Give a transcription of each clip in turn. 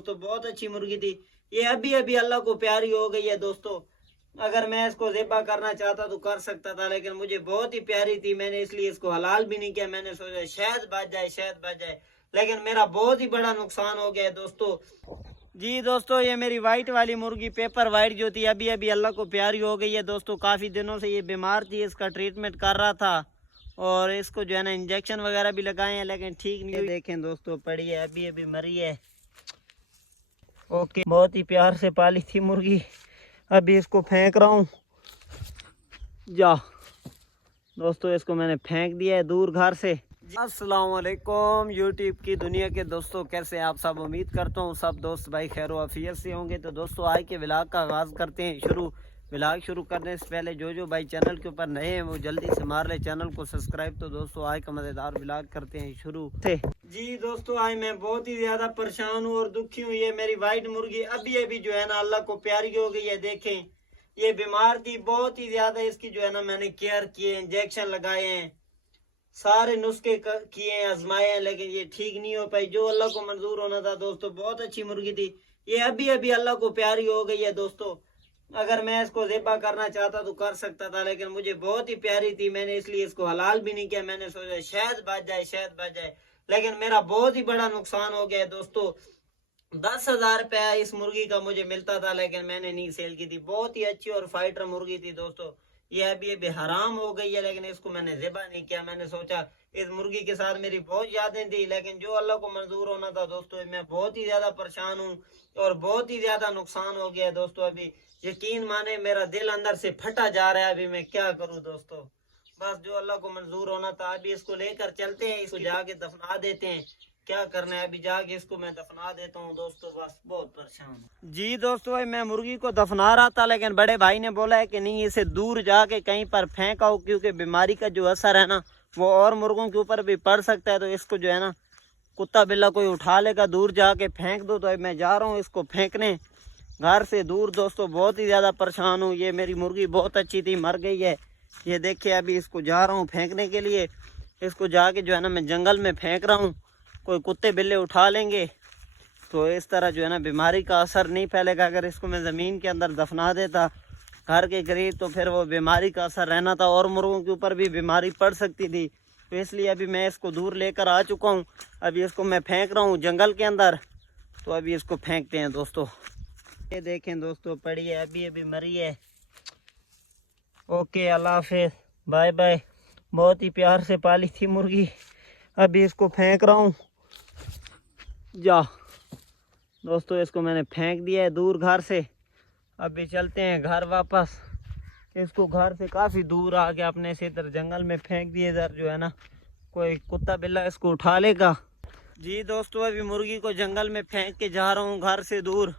दोस्तों, बहुत अच्छी मुर्गी थी। ये अभी अभी अल्लाह को प्यारी हो गई है दोस्तों। अगर मैं इसको ज़िब्हा करना चाहता तो कर सकता था, लेकिन मुझे बहुत ही प्यारी थी, मैंने इसलिए इसको हलाल भी नहीं किया। मैंने सोचा शायद बच जाए, लेकिन मेरा बहुत ही बड़ा नुकसान हो गया है दोस्तों। जी दोस्तों, ये मेरी वाइट वाली मुर्गी पेपर वाइट जो थी अभी अभी अल्लाह को प्यारी हो गई है दोस्तों। काफ़ी दिनों से ये बीमार थी, इसका ट्रीटमेंट कर रहा था और इसको जो है ना इंजेक्शन वगैरह भी लगाए हैं, लेकिन ठीक नहीं हुई। देखें दोस्तों, पड़ी है, अभी अभी मरी है। ओके, बहुत ही प्यार से पाली थी मुर्गी, अभी इसको फेंक रहा हूँ। जा दोस्तों, इसको मैंने फेंक दिया है दूर घर से। अस्सलाम वालेकुम यूट्यूब की दुनिया के दोस्तों, कैसे आप सब? उम्मीद करता हूँ सब दोस्त भाई खैर आफियत से होंगे। तो दोस्तों, आज के व्लॉग का आगाज़ करते हैं। व्लॉग शुरू करने से पहले जो भाई चैनल के ऊपर नए हैं वो जल्दी से मार ले चैनल को सब्सक्राइब। तो दोस्तों, आज का मज़ेदार व्लॉग करते हैं शुरू से। जी दोस्तों, आज मैं बहुत ही ज़्यादा परेशान हूँ और दुखी हूँ। ये मेरी वाइट मुर्गी अभी अभी जो है ना अल्लाह को प्यारी हो गई है। देखें, ये बीमार थी बहुत ही ज़्यादा, इसकी जो है ना मैंने केयर किए, इंजेक्शन लगाए हैं, सारे नुस्खे किए हैं, आजमाए हैं, लेकिन ये ठीक नहीं हो पाई जो अल्लाह को मंजूर होना था। दोस्तों, बहुत अच्छी मुर्गी थी, ये अभी अभी अल्लाह को प्यारी हो गई है दोस्तों। अगर मैं इसको ज़िब्हा करना चाहता तो कर सकता था, लेकिन मुझे बहुत ही प्यारी थी, मैंने इसलिए इसको हलाल भी नहीं किया। मैंने सोचा शायद बच जाए, लेकिन मेरा बहुत ही बड़ा नुकसान हो गया है दोस्तों। 10,000 रुपया इस मुर्गी का मुझे मिलता था, लेकिन मैंने नहीं सेल की थी। बहुत ही अच्छी और फाइटर मुर्गी थी दोस्तों। ये अभी अभी हराम हो गई है, लेकिन इसको मैंने ज़िब्हा नहीं किया। मैंने सोचा इस मुर्गी के साथ मेरी बहुत यादें थी, लेकिन जो अल्लाह को मंजूर होना था दोस्तों, मैं बहुत ही ज्यादा परेशान हूँ और बहुत ही ज्यादा नुकसान हो गया है दोस्तों। अभी यकीन माने मेरा दिल अंदर से फटा जा रहा है। अभी मैं क्या करूँ दोस्तों, बस जो अल्लाह को मंजूर होना था। अभी इसको लेकर चलते हैं, इसको जाके दफना देते हैं। क्या करना है, अभी जाके इसको मैं दफना देता हूँ दोस्तों। बस बहुत परेशान हूँ। जी दोस्तों, मैं मुर्गी को दफना रहा था, लेकिन बड़े भाई ने बोला है कि नहीं, इसे दूर जाके कहीं पर फेंक आओ, क्योंकि बीमारी का जो असर है ना वो और मुर्गों के ऊपर भी पड़ सकता है। तो इसको जो है ना कुत्ता बिल्ला कोई उठा लेगा, दूर जाके फेंक दो। तो मैं जा रहा हूँ इसको फेंकने घर से दूर दोस्तों। बहुत ही ज़्यादा परेशान हूँ। ये मेरी मुर्गी बहुत अच्छी थी, मर गई है। ये देखिए, अभी इसको जा रहा हूँ फेंकने के लिए। इसको जाके जो है ना मैं जंगल में फेंक रहा हूँ, कोई कुत्ते बिल्ले उठा लेंगे तो इस तरह जो है ना बीमारी का असर नहीं फैलेगा। अगर इसको मैं ज़मीन के अंदर दफना देता घर के करीब, तो फिर वो बीमारी का असर रहना था और मुर्गों के ऊपर भी बीमारी पड़ सकती थी। तो इसलिए अभी मैं इसको दूर लेकर आ चुका हूँ। अभी इसको मैं फेंक रहा हूँ जंगल के अंदर। तो अभी इसको फेंकते हैं दोस्तों। ये देखें दोस्तों, पड़ी है, अभी अभी मरी है। ओके, अल्लाह हाफिज़, बाय बाय। बहुत ही प्यार से पाली थी मुर्गी, अभी इसको फेंक रहा हूँ। जा दोस्तों, इसको मैंने फेंक दिया है दूर घर से। अभी चलते हैं घर वापस। इसको घर से काफ़ी दूर आके अपने से इधर जंगल में फेंक दिए, इधर जो है ना कोई कुत्ता बिल्ला इसको उठा लेगा। जी दोस्तों, अभी मुर्गी को जंगल में फेंक के जा रहा हूँ घर से दूर।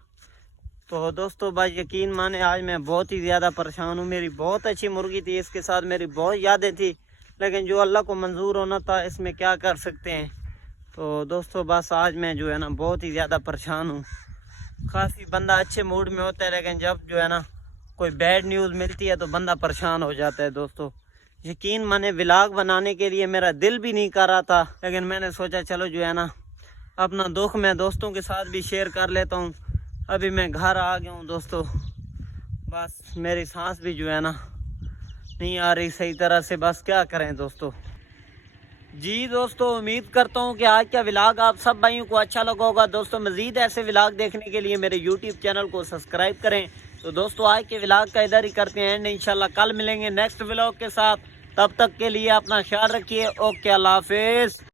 तो दोस्तों, भाई यकीन माने आज मैं बहुत ही ज़्यादा परेशान हूँ। मेरी बहुत अच्छी मुर्गी थी, इसके साथ मेरी बहुत यादें थी, लेकिन जो अल्लाह को मंजूर होना था इसमें क्या कर सकते हैं। तो दोस्तों, बस आज मैं जो है ना बहुत ही ज़्यादा परेशान हूँ। काफ़ी बंदा अच्छे मूड में होता है, लेकिन जब जो है ना कोई बैड न्यूज़ मिलती है तो बंदा परेशान हो जाता है दोस्तों। यकीन माने व्लॉग बनाने के लिए मेरा दिल भी नहीं कर रहा था, लेकिन मैंने सोचा चलो जो है ना अपना दुख मैं दोस्तों के साथ भी शेयर कर लेता हूँ। अभी मैं घर आ गया हूँ दोस्तों। बस मेरी सांस भी जो है ना नहीं आ रही सही तरह से, बस क्या करें दोस्तों। जी दोस्तों, उम्मीद करता हूँ कि आज का व्लॉग आप सब भाइयों को अच्छा लगा होगा दोस्तों। मज़ीद ऐसे व्लॉग देखने के लिए मेरे यूट्यूब चैनल को सब्सक्राइब करें। तो दोस्तों, आज के व्लॉग का इधर ही करते हैं एंड। इंशाल्लाह कल मिलेंगे नेक्स्ट व्लॉग के साथ। तब तक के लिए अपना ख्याल रखिए। ओके, अल्लाह हाफिज़।